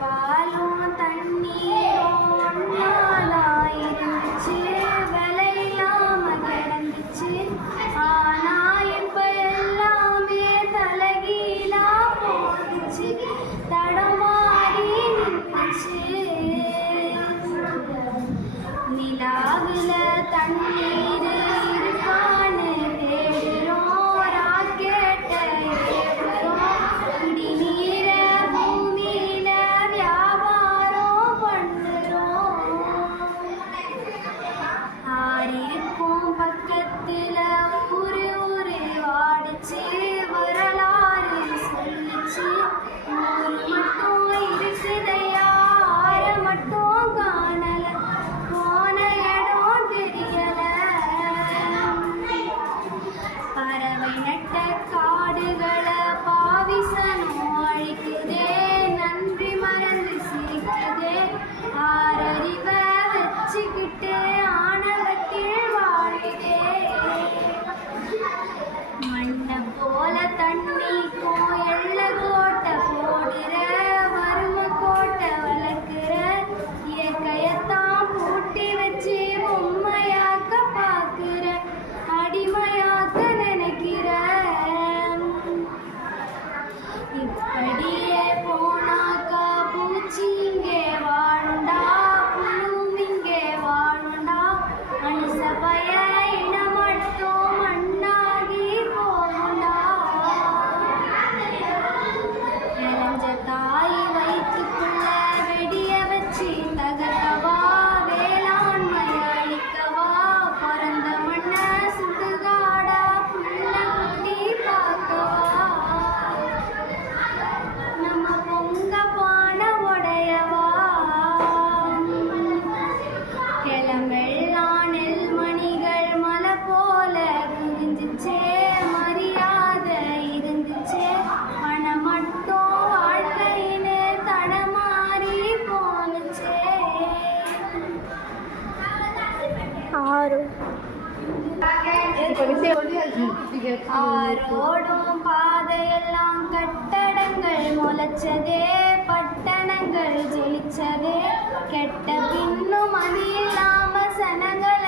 பாலும் தண்ணீரும் ஒன்னாலாயிருந்துச்சு, விலை இல்லாம கிடந்துச்சு. ஆனா இப்ப எல்லாமே தலகீழா போச்சு, தடமாறி நின்றுச்சு. நிலாவுல தண்ணீர் இருக்கான்னு தேடுறோம், ராக்கெட்ட ஏறுறோம், குடிநீர பூமியில வியாபாரம் பண்ணுறோம். ஆறிருக்கும் பக்கத்துல ஊரு ஊரு வாடிச்சு, வரலாறு சொல்லிச்சு. ஊரு மட்டும் இருக்குதையா, ஆற மட்டும் காணல, போன இடம் தெரியல. பறவை நட்ட காடுகளை பாவிசனும் அழிக்குதே, நன்றி மறந்து சிரிக்குதே. ஆறறிவ வச்சுக்கிட்டு ஆணவத்தில் வாழுதே. மண்ணை போல தண்ணிக்கும் எள்ள கோட்டை போடுற, வறுமை கோட்டை வளர்க்கிற, இயற்கையத்தான் பூட்டி வச்சு பொம்மையாக்க பார்க்கிற, அடிமையாக்க நினைக்கிற. இப்படியே போனாக்கா பூச்சி இங்கே வாழுண்டா, புழுவும் இங்கே வாழுண்டா, மனுஷ பய இனம் மட்டும் மண்ணாகி போகுண்டா. இறஞ்ச தாய் வயிற்றுக்குள்ள வெடிய வச்சு தகர்க்கவா, வேளாண்மை அழிக்கவா, பிறந்த மண்ண சுடுகாடா புள்ள குட்டி பார்க்கவா, நம்ம பொங்க பானை உடையவா. கிளம்பெல்லாம் நெல்மணிகள் மலை போல குவிஞ்சிச்சே, மரியாதை இருந்துச்சே, பணம் மட்டும் வாழ்க்கைன்னு தடமாறி போனுச்சே. ஆரோடும் பாதையெல்லாம் கட்டடங்கள் முளைச்சதே, பட்டணங்கள் ஜொலிச்சதே. கெட்ட பின்னும் அது இல்லாம சனங்கள்